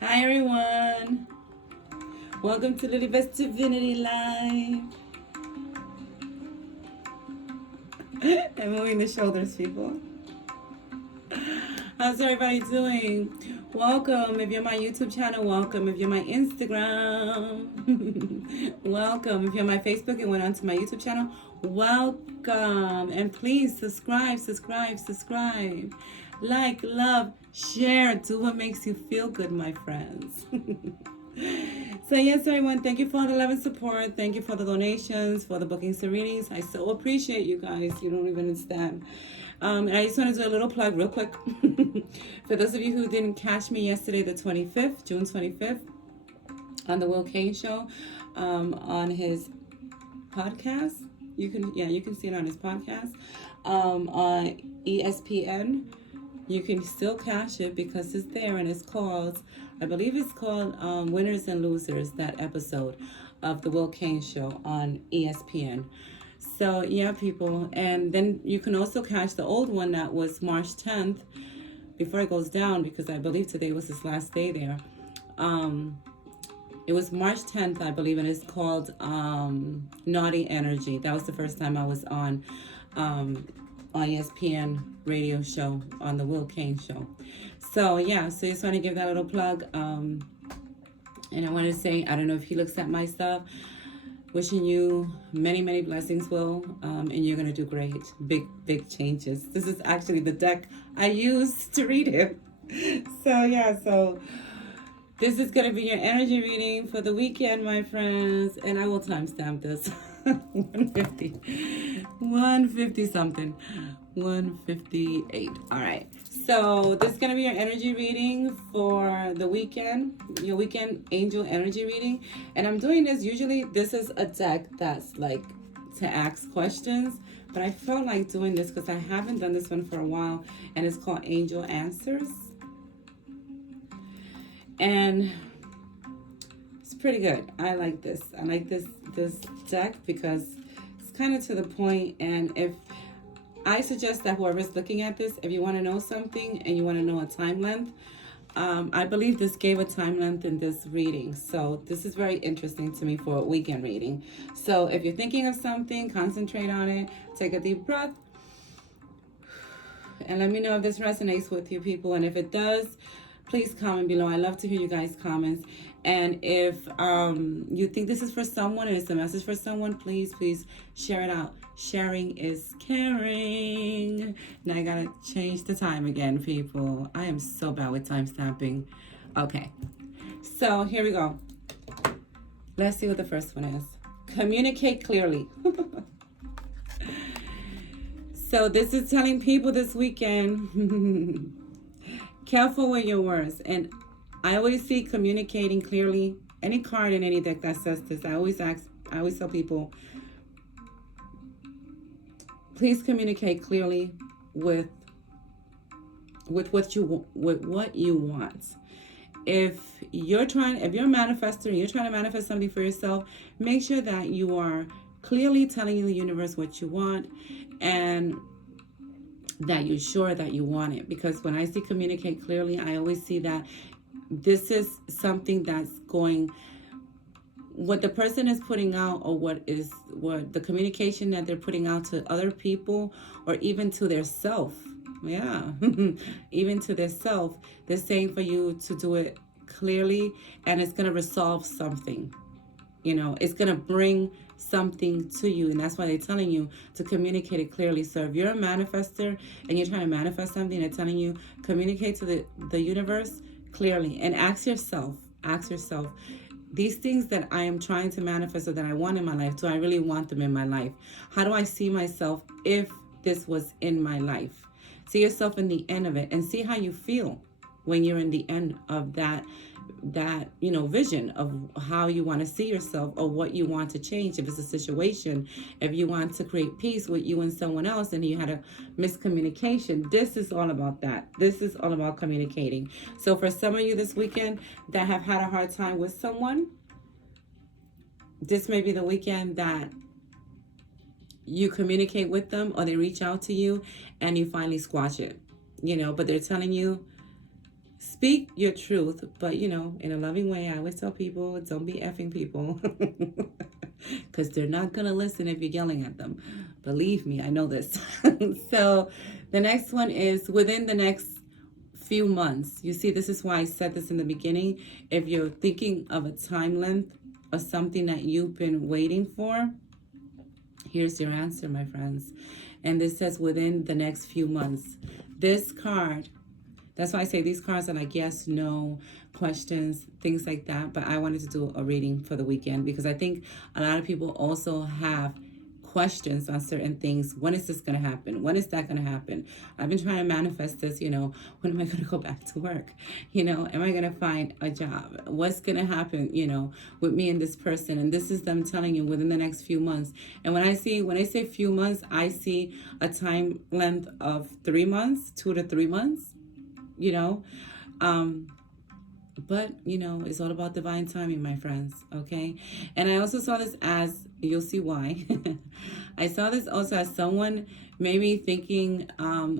Hi everyone. Welcome to Little Best Divinity Live. I'm moving the shoulders, people. How's everybody doing? Welcome. If you're my YouTube channel, welcome. If you're my Instagram, welcome. If you're my Facebook and went onto my YouTube channel, welcome. And please subscribe. Like, love, share. Do what makes you feel good, my friends. So yes, everyone, thank you for all the love and support. Thank you for the donations, for the bookings and readings. I so appreciate you guys. You don't even understand. And I just want to do a little plug real quick. For those of you who didn't catch me yesterday, the 25th, June 25th, on the Will Kane Show, on his podcast. You can see it on his podcast. On ESPN. You can still catch it because it's there, and it's called, I believe it's called Winners and Losers, that episode of the Will Kane Show on ESPN. So yeah, people. And then you can also catch the old one that was March 10th before it goes down, because I believe today was his last day there. It was March 10th, I believe, and it's called Naughty Energy. That was the first time I was on ESPN radio show, on the Will Kane Show. So yeah, so just want to give that little plug. And I want to say, I don't know if he looks at my stuff, wishing you many, many blessings, Will, and you're going to do great. Big changes. This is actually the deck I used to read him. So yeah, so this is going to be your energy reading for the weekend, my friends, and I will timestamp this. 150 something, 158. All right, so this is going to be your energy reading for the weekend, your weekend angel energy reading. And I'm doing this, usually this is a deck that's like to ask questions, but I felt like doing this because I haven't done this one for a while, and it's called Angel Answers. And it's pretty good. I like this deck because it's kind of to the point. And if I suggest that whoever's looking at this, if you want to know something and you want to know a time length, I believe this gave a time length in this reading. So this is very interesting to me for a weekend reading. So if you're thinking of something, concentrate on it, take a deep breath, and let me know if this resonates with you, people. And if it does, please comment below. I love to hear you guys' comments. And if you think this is for someone and it's a message for someone, please share it out. Sharing is caring. Now I gotta change the time again, people. I am so bad with time stamping. Okay, so here we go. Let's see what the first one is. Communicate clearly. So this is telling people this weekend, careful with your words. And I always see communicating clearly. Any card in any deck that says this, I always tell people, please communicate clearly with what you want. If you're a manifestor and you're trying to manifest something for yourself, make sure that you are clearly telling the universe what you want, and that you're sure that you want it. Because when I see communicate clearly, I always see that this is something that's going, what the person is putting out, or what the communication that they're putting out to other people, or even to their self. Yeah, even to their self. They're saying for you to do it clearly, and it's going to resolve something. It's going to bring something to you, and that's why they're telling you to communicate it clearly. So if you're a manifester and you're trying to manifest something, they're telling you communicate to the universe clearly, and ask yourself, these things that I am trying to manifest or that I want in my life, do I really want them in my life? How do I see myself if this was in my life? See yourself in the end of it, and see how you feel when you're in the end of that vision of how you want to see yourself, or what you want to change. If it's a situation, if you want to create peace with you and someone else and you had a miscommunication, this is all about that. This is all about communicating. So for some of you this weekend that have had a hard time with someone, this may be the weekend that you communicate with them, or they reach out to you and you finally squash it. But they're telling you Speak your truth, but in a loving way. I always tell people, don't be effing people. Because they're not going to listen if you're yelling at them. Believe me, I know this. So the next one is within the next few months. You see, this is why I said this in the beginning. If you're thinking of a time length of something that you've been waiting for, here's your answer, my friends. And this says within the next few months. This card, that's why I say these cards are like yes, no, questions, things like that. But I wanted to do a reading for the weekend because I think a lot of people also have questions on certain things. When is this going to happen? When is that going to happen? I've been trying to manifest this, when am I going to go back to work? Am I going to find a job? What's going to happen, with me and this person? And this is them telling you within the next few months. And when I say few months, I see a time length of 3 months, 2 to 3 months, but it's all about divine timing, my friends. Okay. And I also saw this as, you'll see why. I saw this also as someone maybe thinking,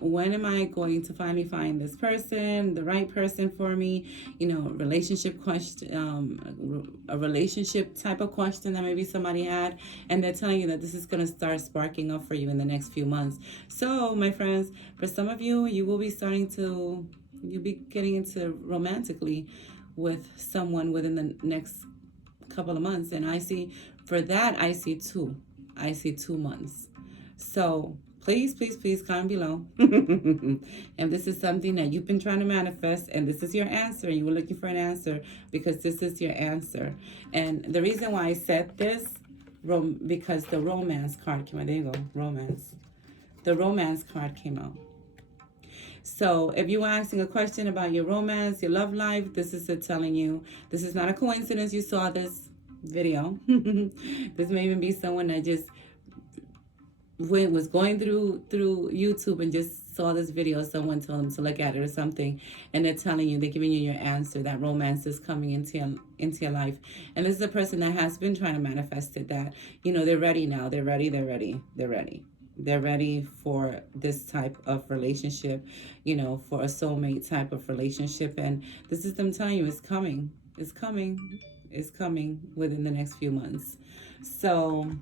when am I going to finally find this person, the right person for me? Relationship question, a relationship type of question that maybe somebody had, and they're telling you that this is going to start sparking up for you in the next few months. So my friends, for some of you, you will be you'll be getting into romantically with someone within the next couple of months. And I see 2. I see 2 months. So please, please, please comment below. And this is something that you've been trying to manifest, and this is your answer. You were looking for an answer because this is your answer. And the reason why I said this, because the romance card came out. There you go, romance. The romance card came out. So if you were asking a question about your romance, your love life, this is it telling you. This is not a coincidence you saw this video. This may even be someone that just was going through YouTube and just saw this video. Someone told them to look at it or something, and they're telling you, they're giving you your answer, that romance is coming into your life. And this is a person that has been trying to manifest it, that they're ready now. They're ready. They're ready for this type of relationship, for a soulmate type of relationship. And this is them telling you it's coming. It's coming. It's coming within the next few months. So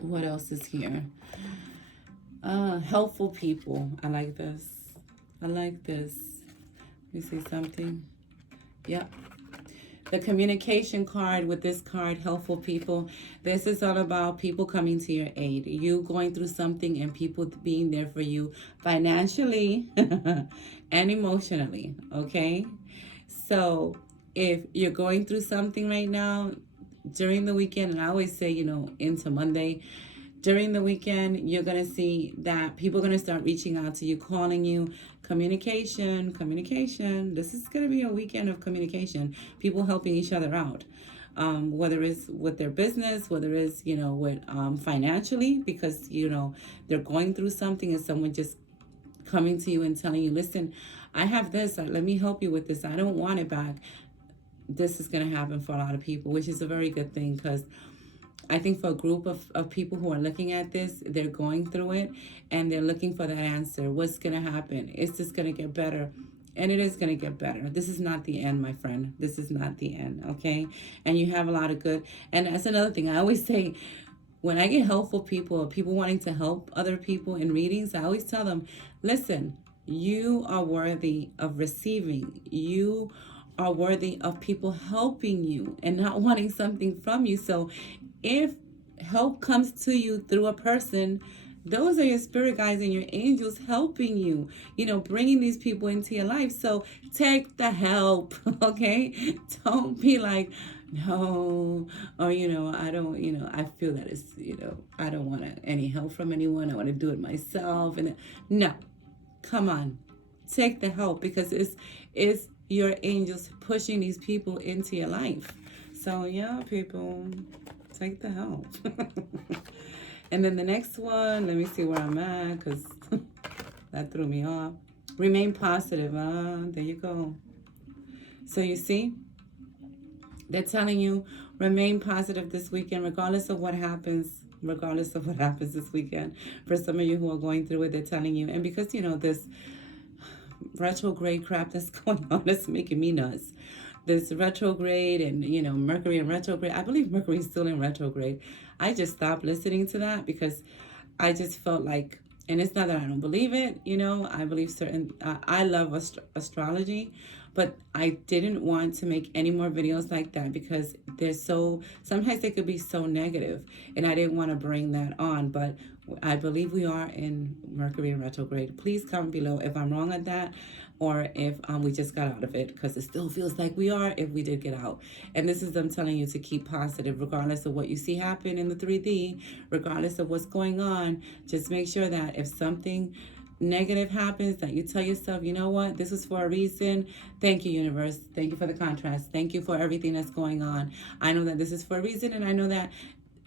what else is here? Helpful people. I like this. Let me see something. Yep. The communication card with this card, helpful people. This is all about people coming to your aid. You going through something and people being there for you financially and emotionally, okay? So if you're going through something right now, during the weekend, and I always say, into Monday, during the weekend, you're going to see that people are going to start reaching out to you, calling you. Communication. This is going to be a weekend of communication. People helping each other out. Whether it's with their business, whether it's, with financially, because, they're going through something and someone just coming to you and telling you, listen, I have this. Let me help you with this. I don't want it back. This is going to happen for a lot of people, which is a very good thing, because I think for a group of people who are looking at this, they're going through it and they're looking for that answer. What's going to happen? Is this going to get better? And it is going to get better. This is not the end, my friend. This is not the end, okay? And you have a lot of good. And that's another thing. I always say, when I get helpful people or people wanting to help other people in readings, I always tell them, listen, you are worthy of receiving. You are worthy of people helping you and not wanting something from you. So if help comes to you through a person, those are your spirit guides and your angels helping you, bringing these people into your life. So take the help, okay? Don't be like, no, or, I don't, I feel that it's, I don't want any help from anyone. I want to do it myself. And no, come on, take the help, because it's your angels pushing these people into your life. So yeah, people, take the help. And then the next one, let me see where I'm at, because that threw me off. Remain positive. There you go. So you see, they're telling you, remain positive this weekend, regardless of what happens this weekend. For some of you who are going through it, they're telling you, and because, this retrograde crap that's going on that's making me nuts. This retrograde and, Mercury in retrograde. I believe Mercury is still in retrograde. I just stopped listening to that because I just felt like, and it's not that I don't believe it, I believe I love astrology, but I didn't want to make any more videos like that because sometimes they could be so negative, and I didn't want to bring that on, but I believe we are in Mercury in retrograde. Please comment below if I'm wrong on that, or if we just got out of it, because it still feels like we are if we did get out. And this is them telling you to keep positive regardless of what you see happen in the 3D, regardless of what's going on. Just make sure that if something negative happens, that you tell yourself, you know what, this was for a reason. Thank you, universe. Thank you for the contrast. Thank you for everything that's going on. I know that this is for a reason, and I know that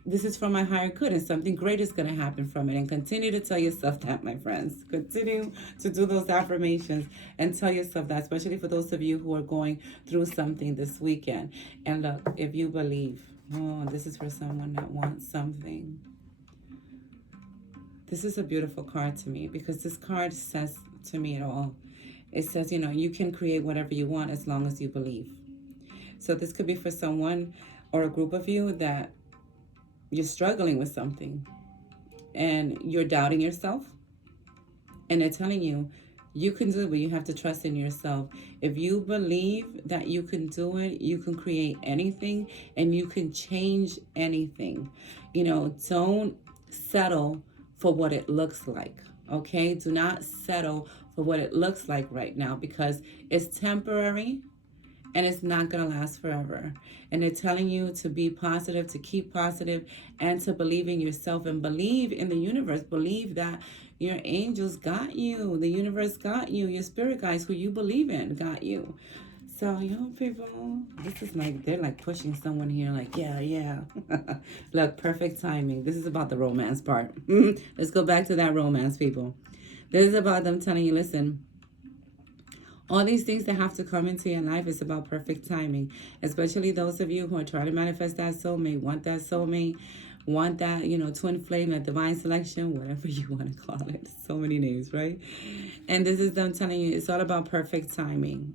this is from my higher good, and something great is going to happen from it. And continue to tell yourself that, my friends. Continue to do those affirmations and tell yourself that, especially for those of you who are going through something this weekend. And look, if you believe, this is for someone that wants something. This is a beautiful card to me because this card says to me it all. It says, you can create whatever you want as long as you believe. So this could be for someone or a group of you that you're struggling with something and you're doubting yourself, and they're telling you you can do it, but you have to trust in yourself. If you believe that you can do it, you can create anything and you can change anything. Don't settle for what it looks like. Okay, do not settle for what it looks like right now, because it's temporary and it's not going to last forever. And they're telling you to be positive, to keep positive, and to believe in yourself and believe in the universe. Believe that your angels got you, the universe got you, your spirit guides who you believe in got you. So, people, this is they're like pushing someone here, like, yeah. Look, perfect timing. This is about the romance part. Let's go back to that romance, people. This is about them telling you, listen, all these things that have to come into your life is about perfect timing, especially those of you who are trying to manifest that soulmate, want that soulmate, want that, twin flame, that divine selection, whatever you want to call it. So many names, right? And this is them telling you it's all about perfect timing.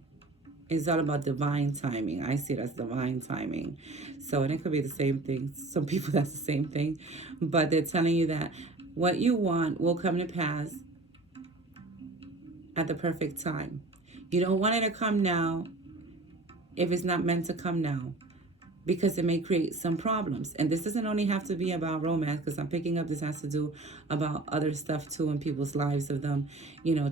It's all about divine timing. I see it as divine timing. So, and it could be the same thing. Some people, that's the same thing. But they're telling you that what you want will come to pass at the perfect time. You don't want it to come now if it's not meant to come now, because it may create some problems. And this doesn't only have to be about romance, because I'm picking up this has to do about other stuff too in people's lives, of them,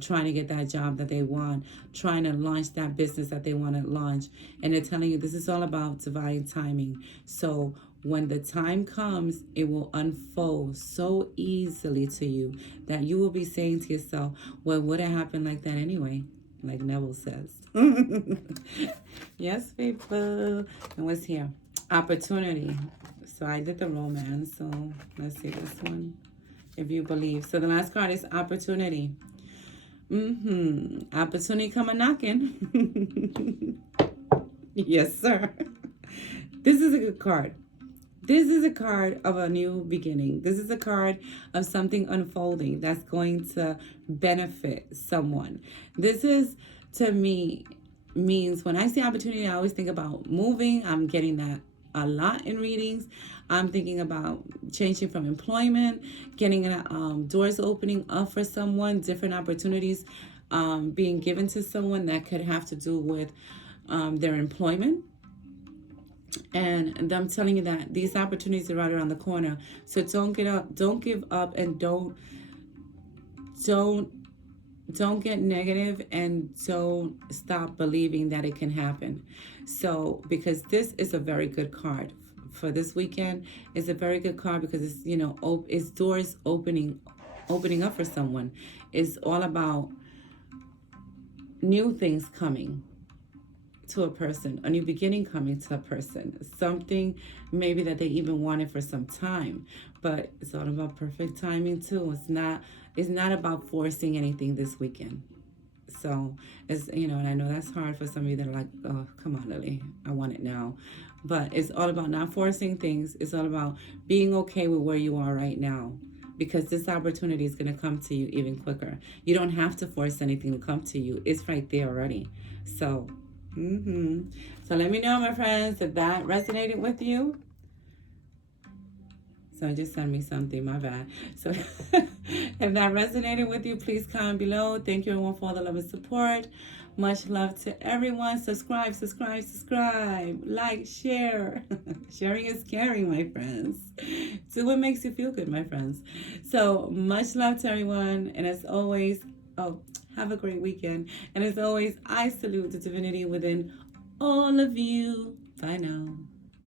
trying to get that job that they want, trying to launch that business that they want to launch. And they're telling you this is all about divine timing. So when the time comes, it will unfold so easily to you that you will be saying to yourself, well, would it happen like that anyway? Like Neville says. Yes, people. And what's here? Opportunity. So I did the romance. So let's see this one. If you believe. So the last card is opportunity. Opportunity come a knocking. Yes, sir. This is a good card. This is a card of a new beginning. This is a card of something unfolding that's going to benefit someone. This is, to me, means when I see opportunity, I always think about moving. I'm getting that a lot in readings. I'm thinking about changing from employment, getting doors opening up for someone, different opportunities being given to someone that could have to do with their employment. And them telling you that these opportunities are right around the corner. So don't give up, and don't get negative, and don't stop believing that it can happen. So, because this is a very good card for this weekend. It's a very good card because it's, it's doors opening up for someone. It's all about new things coming to a person, a new beginning coming to a person, something maybe that they even wanted for some time. But it's all about perfect timing too. It's not about forcing anything this weekend. So it's, and I know that's hard for some of you that are like, oh, come on, Lily, I want it now. But it's all about not forcing things. It's all about being okay with where you are right now. because this opportunity is going to come to you even quicker. You don't have to force anything to come to you. It's right there already. So, so let me know, my friends, if that resonated with you. So just send me something, my bad. So if that resonated with you, please comment below. Thank you everyone for all the love and support. Much love to everyone. Subscribe, subscribe, subscribe. Like, share. Sharing is caring, my friends. Do what makes you feel good, my friends. So much love to everyone. And as always, have a great weekend. And as always, I salute the divinity within all of you. Bye now.